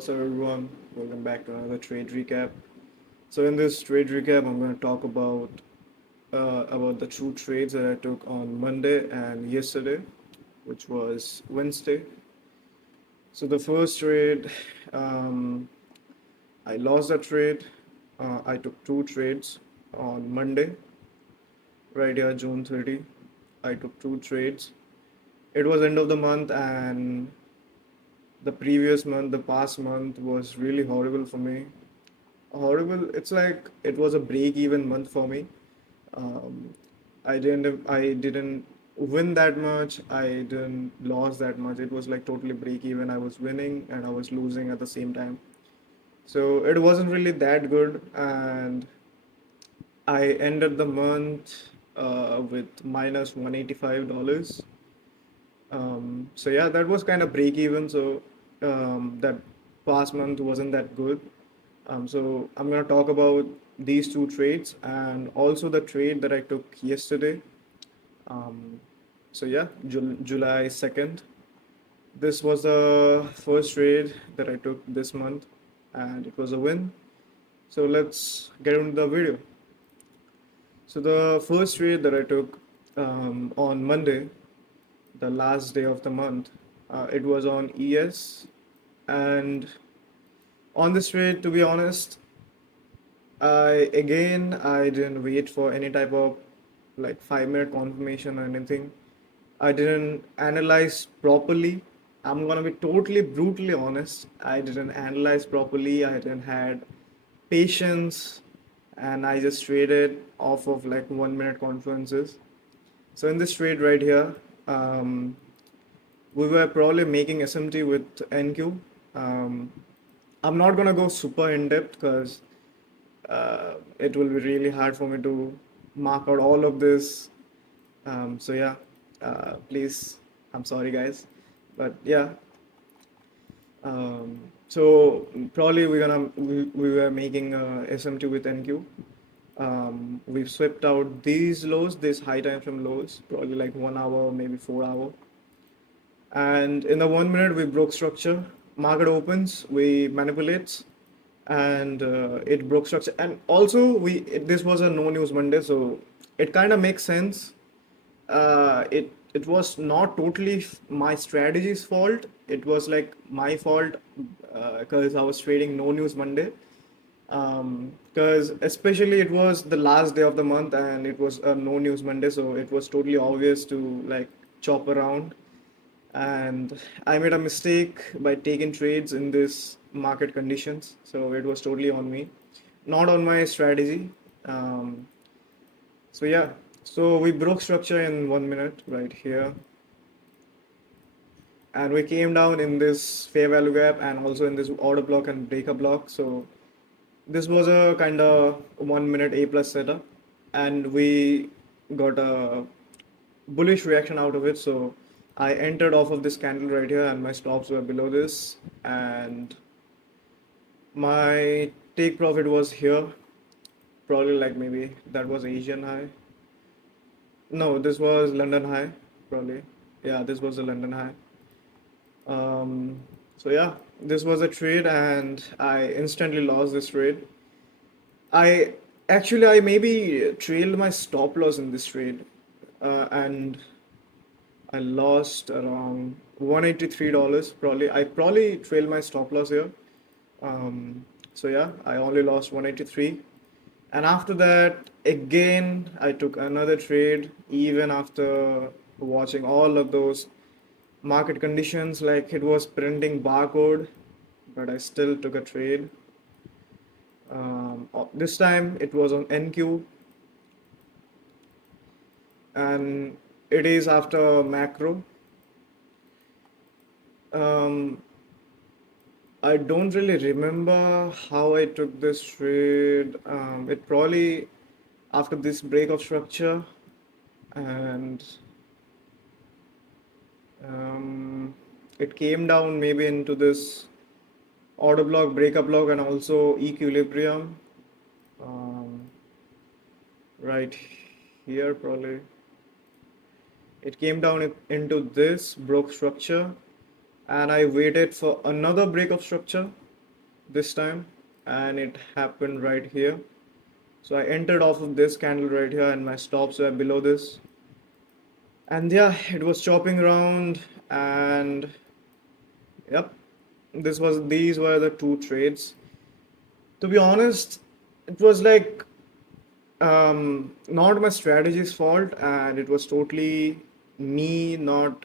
What's up, everyone? Welcome back to another trade recap. So in this trade recap, I'm going to talk about the two trades that I took on Monday and yesterday, which was Wednesday. So the first trade, um, I lost the trade. I took two trades on Monday, right here, June 30. I took two trades. It was end of the month, and the past month was really horrible for me. Horrible. It's like it was a break-even month for me. Um, I didn't win that much. I didn't lose that much. It was like totally break-even. I was winning and I was losing at the same time. So it wasn't really that good, and I ended the month with minus $185. So yeah, that was kind of break even. So that past month wasn't that good. So I'm gonna talk about these two trades and also the trade that I took yesterday. Um, so yeah, July 2nd. This was the first trade that I took this month, and it was a win. So let's get into the video. So the first trade that I took on Monday, the last day of the month, it was on ES, and on this trade, to be honest, I didn't wait for any type of like 5 minute confirmation or anything. I didn't analyze properly. I'm gonna be totally brutally honest. I didn't analyze properly. I didn't had patience, and I just traded off of like 1 minute confluences. So in this trade right here, um, we were probably making SMT with NQ. Um, I'm not gonna go super in depth because it will be really hard for me to mark out all of this. So yeah, please, I'm sorry guys, but yeah. So probably we were making SMT with NQ. We've swept out these lows, these high time frame lows, probably like 1 hour, maybe 4 hour. And in the 1 minute, we broke structure. Market opens, we manipulate, and it broke structure. And also, this was a no news Monday, so it kind of makes sense. It was not totally my strategy's fault. It was like my fault because I was trading no news Monday. Because especially it was the last day of the month and it was a no news Monday, so it was totally obvious to like chop around, and I made a mistake by taking trades in this market conditions. So it was totally on me, not on my strategy. Um, so yeah, so we broke structure in 1 minute right here, and we came down in this fair value gap and also in this order block and breaker block. So this was a kind of 1 minute A plus setup, and we got a bullish reaction out of it. So I entered off of this candle right here, and my stops were below this, and my take profit was here, probably like maybe that was Asian high. No, this was London high, probably. Yeah, this was the London high. Um, so yeah, this was a trade, and I instantly lost this trade. I I maybe trailed my stop loss in this trade, and I lost around $183 probably. I probably trailed my stop loss here. So yeah, I only lost 183. And after that, again, I took another trade even after watching all of those market conditions, like it was printing barcode, but I still took a trade. This time it was on NQ, and it is after macro. Um, I don't really remember how I took this trade. It probably after this break of structure, and um, it came down maybe into this order block, breakup block, and also equilibrium. Um, right here, probably. It came down into this, broke structure, and I waited for another break of structure. this time, and it happened right here. So I entered off of this candle right here, and my stops were below this. And yeah, it was chopping around, and yep, these were the two trades. To be honest, it was like not my strategy's fault, and it was totally me not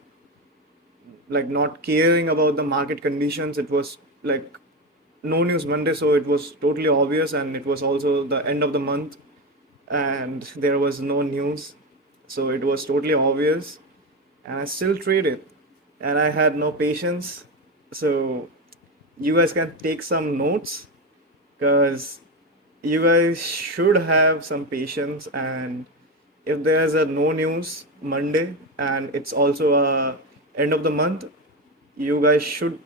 caring about the market conditions. It was like no news Monday, so it was totally obvious, and it was also the end of the month, and there was no news, so it was totally obvious, and I still traded, and I had no patience. So you guys can take some notes, because you guys should have some patience. And if there's a no news Monday and it's also a end of the month, you guys should,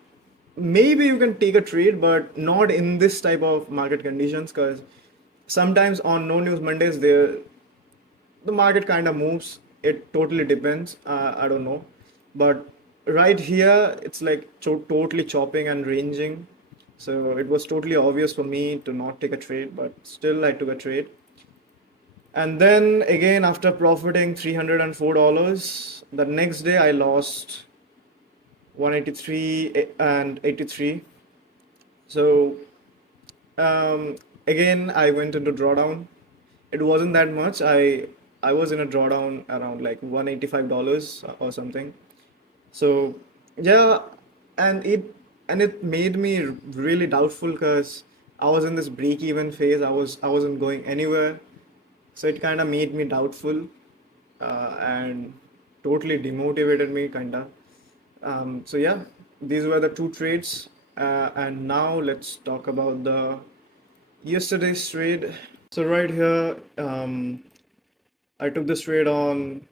maybe you can take a trade, but not in this type of market conditions, because sometimes on no news Mondays the market kind of moves. It totally depends. I don't know, but right here it's like totally chopping and ranging. So it was totally obvious for me to not take a trade, but still I took a trade. And then again, after profiting $304, the next day I lost 183 and 83. So um, again, I went into drawdown. It wasn't that much. I was in a drawdown around like $185 or something. So yeah, and it made me really doubtful, because I was in this break-even phase. I wasn't going anywhere. So it kind of made me doubtful, and totally demotivated me, kind of. So yeah, these were the two trades. And now let's talk about the yesterday's trade. So right here, I took this trade on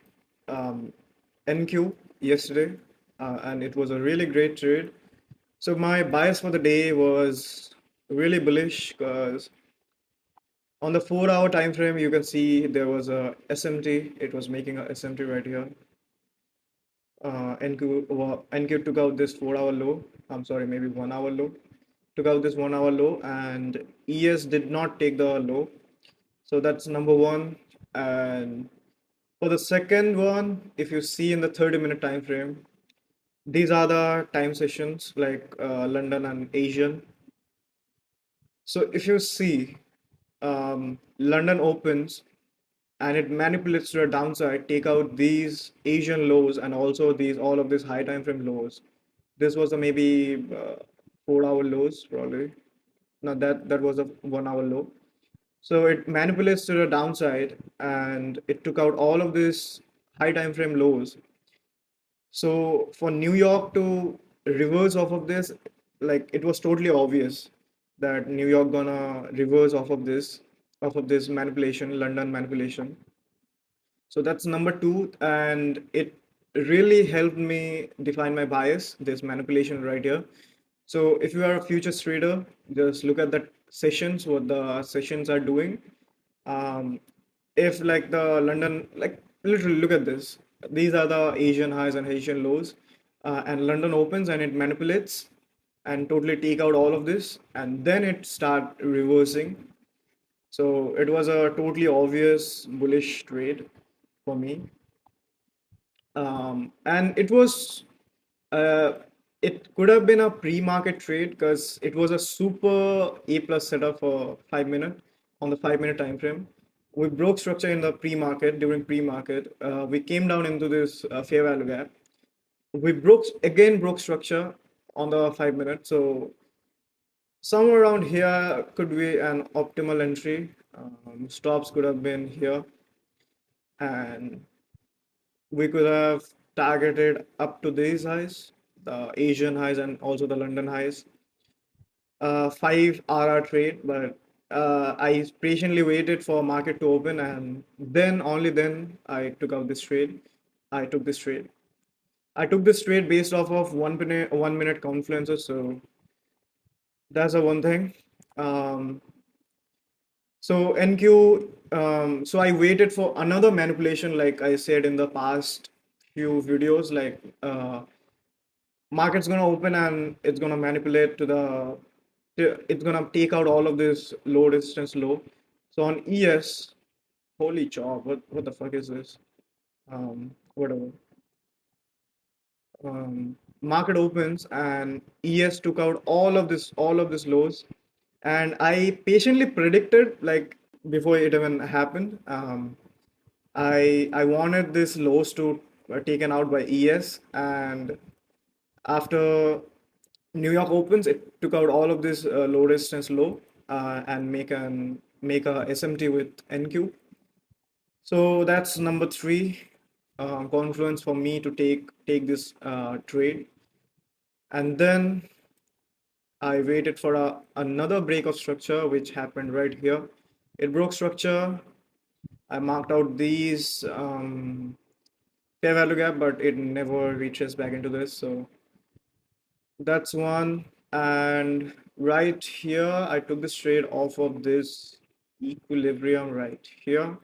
NQ yesterday, and it was a really great trade. So my bias for the day was really bullish, because on the 4 hour time frame, you can see there was a SMT. It was making a SMT right here. NQ took out this 4 hour low. I'm sorry, maybe 1 hour low. Took out this 1 hour low, and ES did not take the low. So that's number one. And for the second one, if you see in the 30-minute time frame, these are the time sessions like London and Asian. So if you see, London opens and it manipulates to the downside, take out these Asian lows and also these all of these high time frame lows. This was a maybe 4 hour lows probably. No, that was a 1 hour low. So it manipulates to the downside, and it took out all of these high time frame lows. So for New York to reverse off of this, like it was totally obvious that New York gonna reverse off of this manipulation, London manipulation. So that's number two, and it really helped me define my bias, this manipulation right here. So if you are a futures trader, just look at the sessions, what the sessions are doing. Um, if like the London, like literally look at this. These are the Asian highs and Asian lows, and London opens and it manipulates and totally take out all of this, and then it start reversing. So it was a totally obvious bullish trade for me. And uh, it could have been a pre-market trade, because it was a super A plus setup for 5 minute on the 5 minute time frame. We broke structure in the pre-market. During pre-market, we came down into this fair value gap. We broke structure on the 5 minute. So somewhere around here could be an optimal entry. Stops could have been here, and we could have targeted up to these highs, the Asian highs and also the London highs. 5 RR trade, but I patiently waited for market to open, and then only then I took out this trade. I took this trade. I took this trade based off of 1 minute confluences, so that's the one thing. Um, so NQ, so I waited for another manipulation, like I said in the past few videos, like market's gonna open and it's gonna manipulate to the it's gonna take out all of this low resistance low. So on ES, holy chop, what the fuck is this? Whatever. Market opens and ES took out all of this lows, and I patiently predicted, like, before it even happened. I wanted this lows to taken out by ES, and after New York opens, it took out all of this low resistance low, and make a SMT with NQ. So that's number three confluence for me to take this trade. And then I waited for another break of structure, which happened right here. It broke structure. I marked out these fair value gap, but it never reaches back into this. So that's one. And right here, I took this trade off of this equilibrium right here.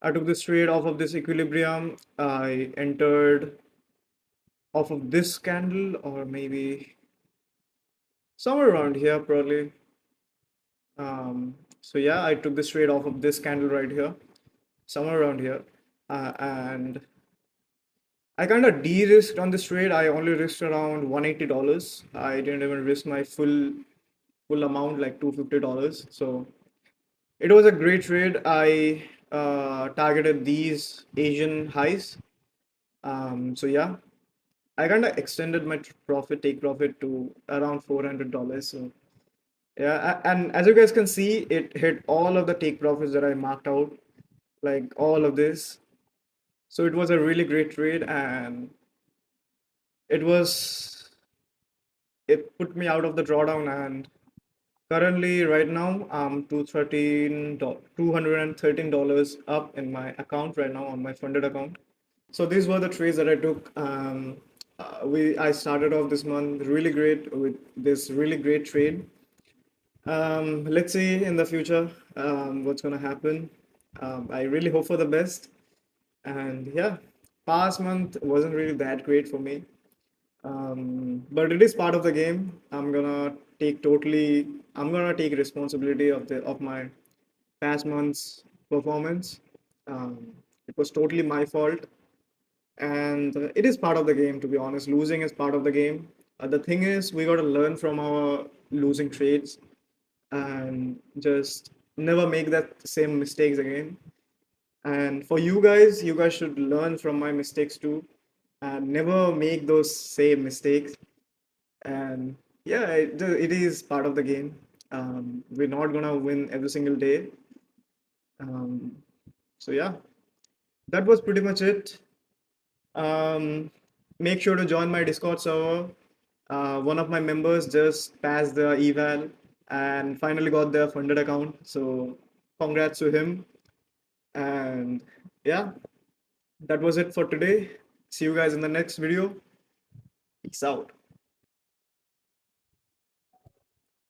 I took this trade off of this equilibrium. I entered off of this candle, or maybe somewhere around here, probably. So yeah, I took this trade off of this candle right here, somewhere around here, and I kind of de-risked on this trade. I only risked around $180. I didn't even risk my full amount, like $250. So it was a great trade. I targeted these Asian highs. So yeah, I kind of extended my take profit to around $400. So yeah, and as you guys can see, it hit all of the take profits that I marked out, like all of this. So it was a really great trade, and it was it put me out of the drawdown. And currently, right now, I'm $213 up in my account right now on my funded account. So these were the trades that I took. I started off this month really great with this really great trade. Let's see in the future what's gonna happen. I really hope for the best. And yeah, past month wasn't really that great for me. But it is part of the game. I'm gonna take responsibility of my past month's performance. It was totally my fault, and it is part of the game. To be honest, losing is part of the game. The thing is, we got to learn from our losing trades and just never make that same mistakes again. And for you guys should learn from my mistakes too, and never make those same mistakes. And yeah, it is part of the game. We're not gonna win every single day. Um, so yeah, that was pretty much it. Um, Make sure to join my Discord server. One of my members just passed the eval and finally got their funded account. So congrats to him. And yeah, that was it for today. See you guys in the next video. Peace out.